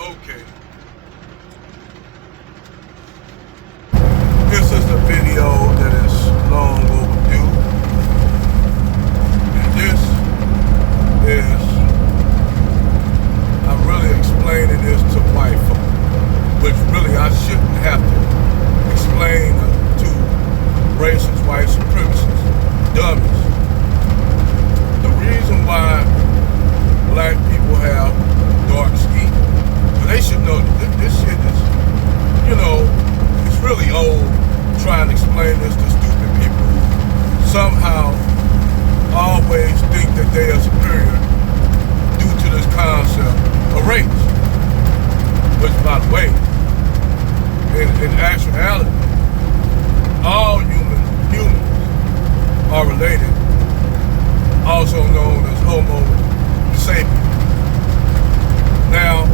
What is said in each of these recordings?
Okay. This is a video that is long overdue. And this is, I'm really explaining this to white folk, which really I shouldn't have to explain to racist white supremacists, dummies. The reason why black people have dark skin, well, they should know that this shit is, it's really old trying to explain this to stupid people who somehow always think that they are superior due to this concept of race. Which, by the way, in actuality, all humans are related, also known as Homo sapiens. Now,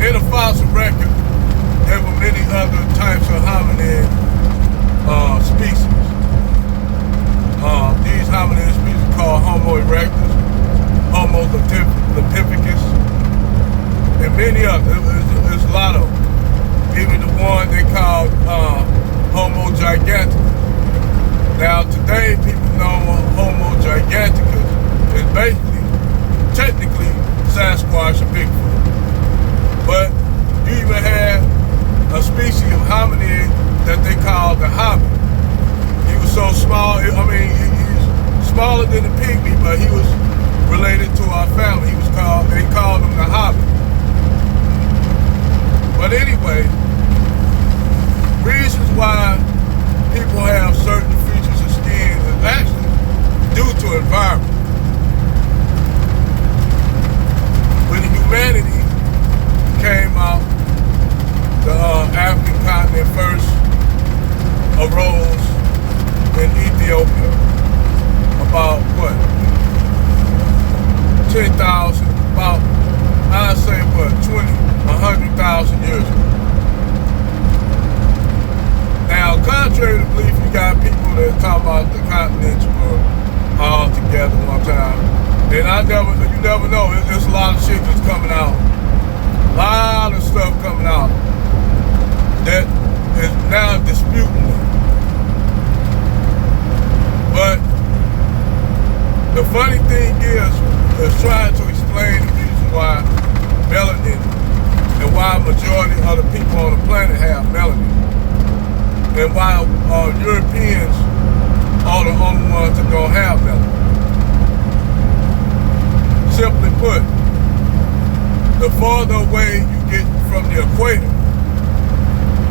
in the fossil record, there were many other types of hominid species. These hominid species are called Homo erectus, Homo lepipicus, and many others. There's a lot of them. Even the one they call Homo giganticus. Now today, people know Homo giganticus is basically, technically, Sasquatch and Bigfoot. But you even had a species of hominid that they called the hobbit. He was so small, he's smaller than the pygmy, but he was related to our family. They called him the hobbit. But anyway, reasons why people have certain features of skin is actually due to environment. When humanity came out, the African continent first arose in Ethiopia about 10,000, I'd say 100,000 years ago. Now, contrary to belief, you got people that talk about the continents were all together one time. And you never know, there's a lot of shit that's coming out. A lot of stuff coming out that is now disputing it. But the funny thing is trying to explain the reason why melanin and why a majority of the people on the planet have melanin. And why Europeans are the only ones that don't have melanin. Simply put, the farther away you get from the equator,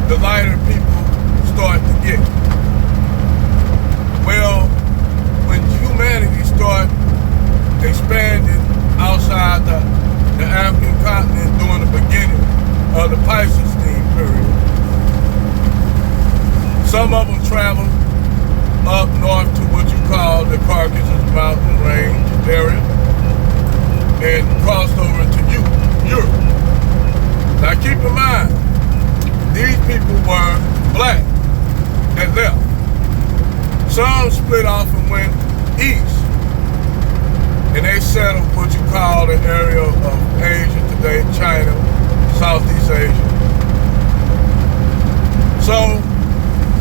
the lighter people start to get. Well, when humanity started expanding outside the African continent during the beginning of the Pleistocene period, some of them traveled up north to what you call the Caucasus Mountain Range area and crossed over into Europe. Now keep in mind, these people were black that left. Some split off and went east, and they settled what you call the area of Asia today, China, Southeast Asia. So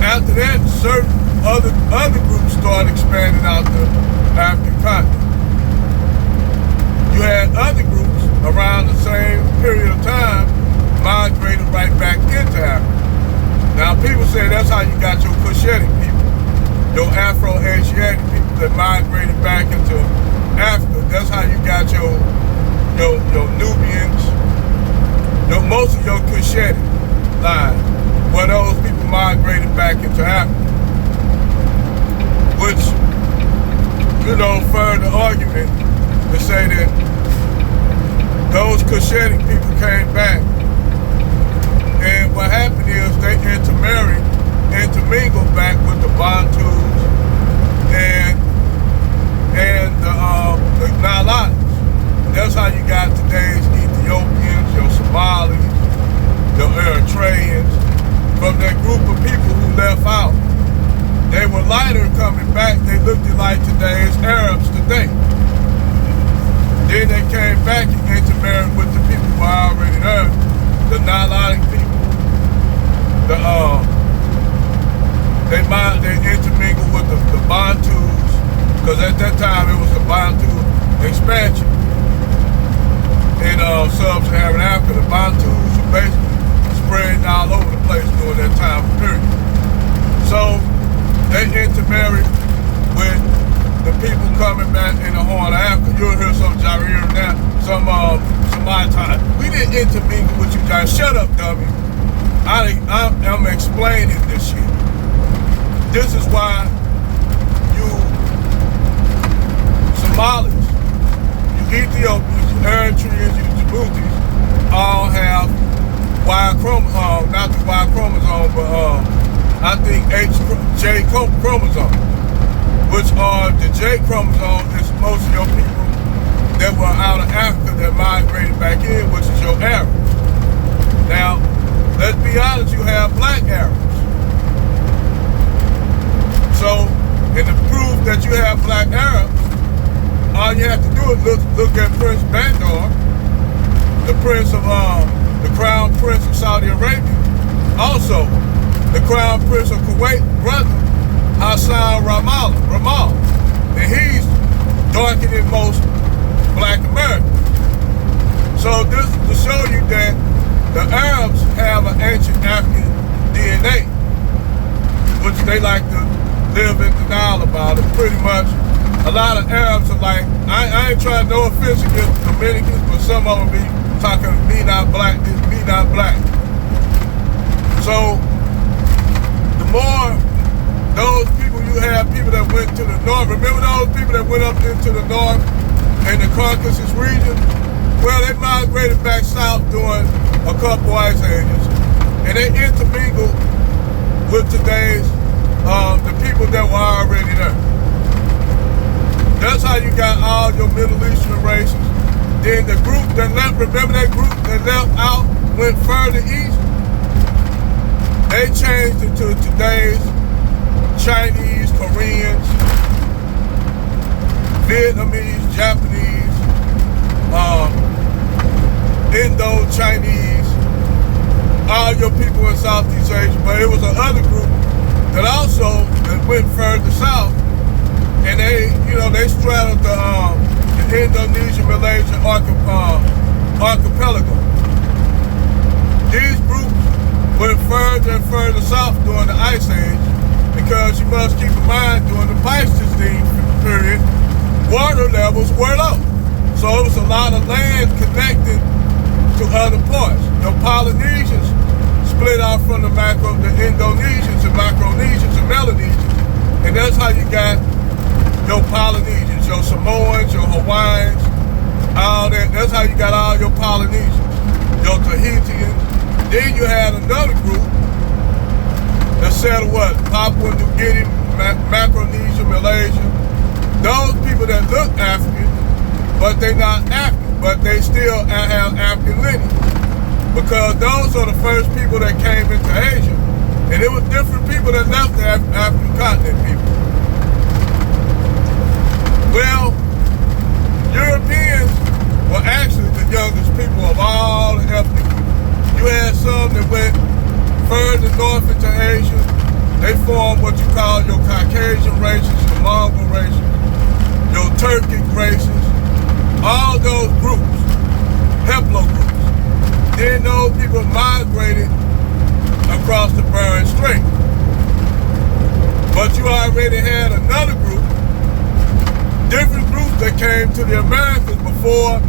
after that, certain other groups started expanding out the African continent. You had other groups around the same period of time migrated right back into Africa. Now people say that's how you got your Cushitic people, your Afro-Asiatic people that migrated back into Africa. That's how you got your Nubians, most of your Cushitic line, where those people migrated back into Africa. Which, further argument to say that those Cushitic people came back, and what happened is they intermingled back with the Bantus and the Nilotics. That's how you got today's Ethiopians, your Somalis, your Eritreans, from that group of people who left out. They were lighter coming back. They looked like today's Arabs today. Then they came back and intermarried with the people who were already there Nilotic people. They intermingle with the Bantus, because at that time it was the Bantu expansion in sub-Saharan Africa. The Bantus were basically spreading all over the place during that time period. So they intermarried with the people coming back in the Horn of Africa. You'll hear some Jair now, some Somali time. We didn't intermingle with you guys. Shut up, dummy. I'm explaining this shit. This is why you Somalis, you Ethiopians, you Eritreans, you Djiboutis all have Y chromosome, not the Y chromosome, but I think J chromosome, which are the J chromosome is most of your people that were out of Africa that migrated back in, which is your Arabs. Now, let's be honest, you have black Arabs. So, in the proof that you have black Arabs, all you have to do is look at Prince Bandar, the prince of the crown prince of Saudi Arabia. Also, the crown prince of Kuwait, brother Hassan Ramal, and he's darker than most black Americans. So this to show you that the Arabs have an ancient African DNA, which they like to live in denial about it. Pretty much, a lot of Arabs are like, I ain't trying no offense against Dominicans, but some of them be talking, me not black, me not black. So, the more those people you have, people that went to the north, remember those people that went up into the north in the Caucasus region? Well, they migrated back south during a couple ice ages, and they intermingled with today's the people that were already there. That's how you got all your Middle Eastern races. Then the group that left, remember that group that left out, went further east? They changed it to today's Chinese, Koreans, Vietnamese, Japanese, Indo-Chinese, all your people in Southeast Asia. But it was another group that also went further south, and they straddled the Indonesian, Malaysian archipelago. These groups went further and further south during the Ice Age, because you must keep in mind during the Pleistocene period, water levels were low. So it was a lot of land connected to other parts. The Polynesians split off from the Indonesians and Micronesians and Melanesians. And that's how you got your Polynesians, your Samoans, your Hawaiians, all that. That's how you got all your Polynesians, your Tahitians. Then you had another group that settled what? Papua New Guinea, Micronesia, Malaysia. Those people that look African, but they're not African, but they still have African lineage. Because those are the first people that came into Asia. And it was different people that left the African continent people. Well, Europeans were actually the youngest people of all the ethnic groups. You had some that went further north into Asia. They formed what you call your Caucasian races, your Mongol races, your Turkic races, all those groups, Heplo groups. Then those people migrated across the Bering Strait. But you already had another group, different groups that came to the Americas before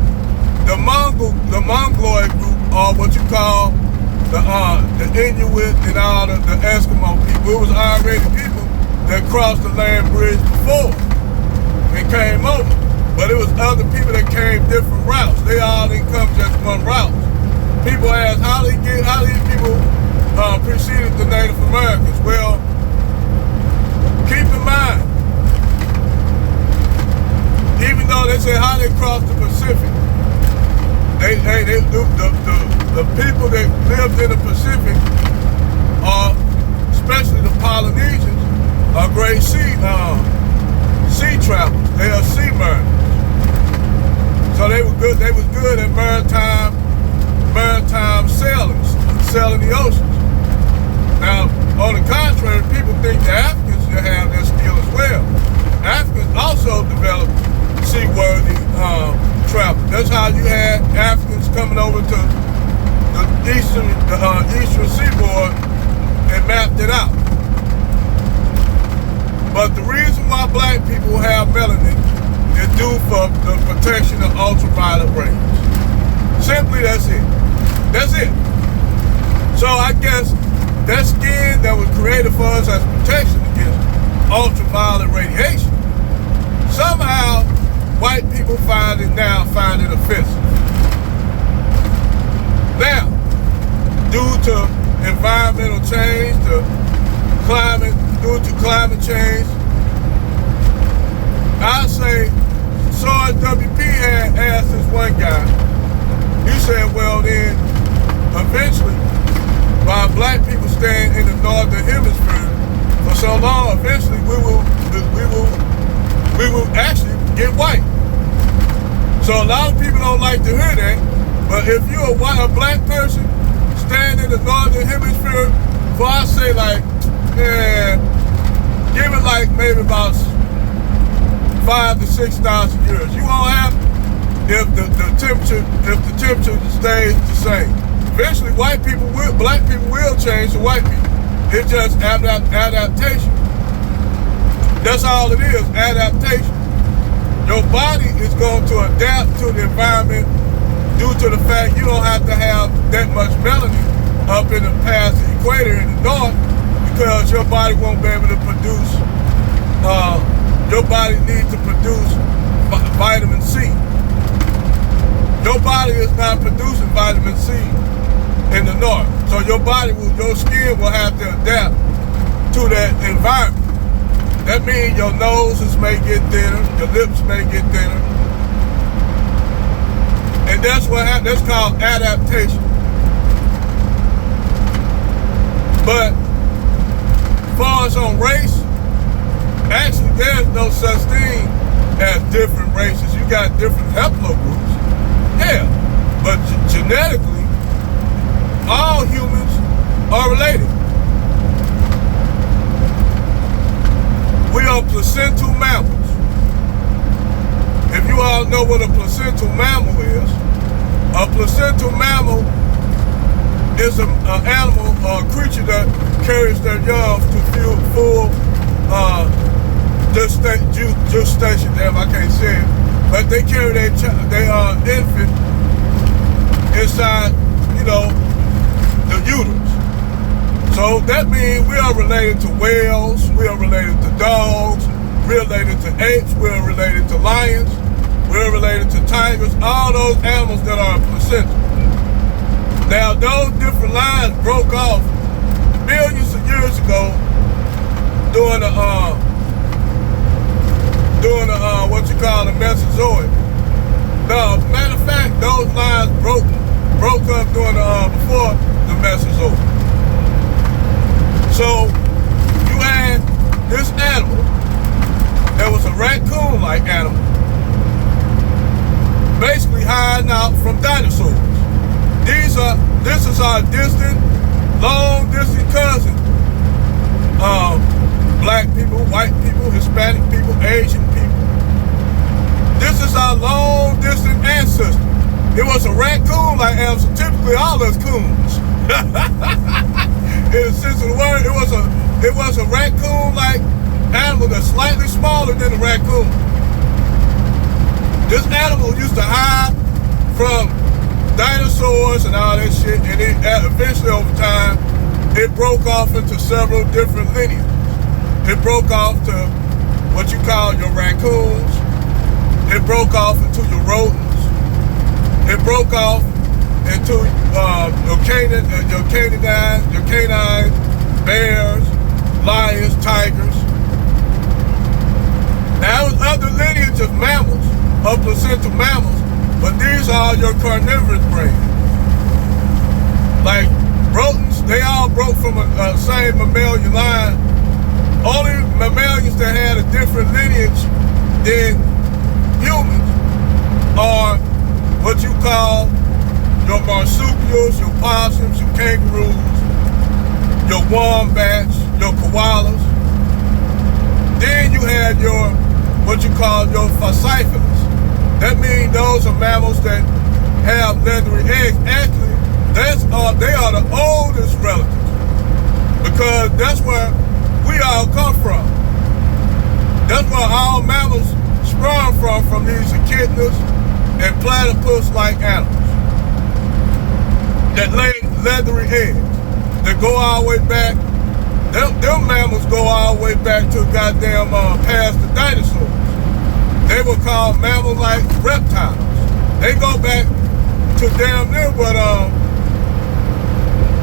the Mongoloid group, or what you call the Inuit and all the Eskimo people. It was already people that crossed the land bridge before and came over. But it was other people that came different routes. They all didn't come just one route. People ask, how these people preceded the Native Americans? Well, keep in mind, even though they say how they crossed the Pacific, the people that lived in the Pacific, especially the Polynesians, are great sea travelers. They are sea mariners. So they were good. They was good at maritime sailing. sailing the oceans. Now, on the contrary, people think the Africans should have that skill as well. Africans also developed seaworthy travel. That's how you had Africans coming over to the eastern seaboard and mapped it out. But the reason why black people have melanin is due for the protection of ultraviolet rays. Simply, that's it. That's it. So I guess that skin that was created for us as protection against ultraviolet radiation, somehow white people find it offensive. Now, due to environmental change, due to climate change, I say, Sarge WP had asked this one guy, he said, well then, eventually, while black people staying in the northern hemisphere for so long, eventually we will actually get white. So a lot of people don't like to hear that, but if you're a black person staying in the northern hemisphere for, I say like, give it like maybe about 5,000 to 6,000 years. You won't have, if the temperature stays the same. Eventually, black people will change to white people. It's just adaptation. That's all it is, adaptation. Your body is going to adapt to the environment due to the fact you don't have to have that much melanin up in the past the equator in the north, because your body won't be able to produce, your body needs to produce vitamin C. Your body is not producing vitamin C in the north. So your skin will have to adapt to that environment. That means your noses may get thinner, your lips may get thinner. And that's called adaptation. But as far as on race, actually there's no such thing as different races. You got different haplogroups. Yeah, but genetically, all humans are related. We are placental mammals. If you all know what a placental mammal is, a placental mammal is an animal or a creature that carries their young to full gestation. Damn, I can't say it. But they carry their infant inside, the uterus. So that means we are related to whales, we are related to dogs, we're related to apes, we're related to lions, we're related to tigers, all those animals that are placental. Now those different lines broke off millions of years ago during the what you call the Mesozoic. No, matter of fact, those lines broke up during before the Mesozoic. So you had this animal that was a raccoon-like animal, basically hiding out from dinosaurs. This is our long distant cousin. Black people, white people, Hispanic people, Asian people. This is our long distant ancestor. It was a raccoon-like animal, so typically all us coons. In the sense of the word, it was a raccoon-like animal that's slightly smaller than a raccoon. This animal used to hide from dinosaurs and all that shit, and it eventually over time, it broke off into several different lineages. It broke off to what you call your raccoons. It broke off into your rodents. It broke off into your canine, bears, lions, tigers. Now there's other lineage of mammals, of placental mammals, but these are your carnivorous brains. Like rodents, they all broke from a same mammalian line. Only mammalians that had a different lineage than humans are what you call your marsupials, your possums, your kangaroos, your wombats, your koalas. Then you had your, what you call your phacocephalus. That means those are mammals that have leathery eggs. Actually, they are the oldest relatives because that's where we all come from. That's where all mammals sprung from these echidnas and platypus-like animals that lay leathery eggs. They go all the way back. Them mammals go all the way back to goddamn past the dinosaurs. They were called mammal-like reptiles. They go back to damn near what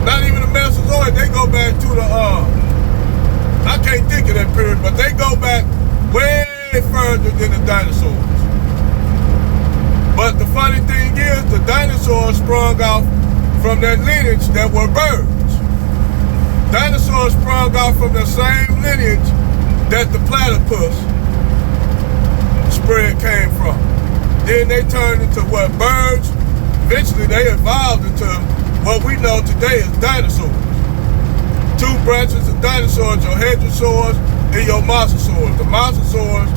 not even the Mesozoic. They go back to the I can't think of that period, but they go back way further than the dinosaurs. But the funny thing is, the dinosaurs sprung off from that lineage that were birds. Dinosaurs sprung off from the same lineage that the platypus spread came from. Then they turned into what? Birds. Eventually they evolved into what we know today as dinosaurs. Two branches of dinosaurs, your hadrosaurs and your mosasaurs. The mosasaurs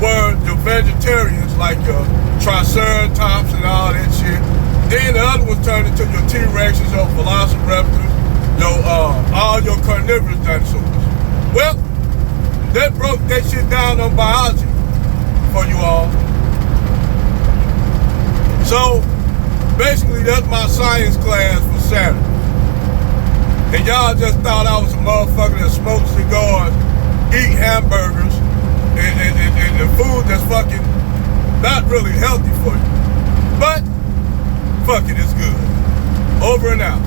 were your vegetarians like your triceratops and all that shit. Then the other ones turned into your T-Rexes, your velociraptors, all your carnivorous dinosaurs. Well, that broke that shit down on biology for you all. So, basically, that's my science class for Saturday. And y'all just thought I was a motherfucker that smoked cigars, eat hamburgers, and food that's fucking not really healthy for you. But, fuck it, it's good. Over and out.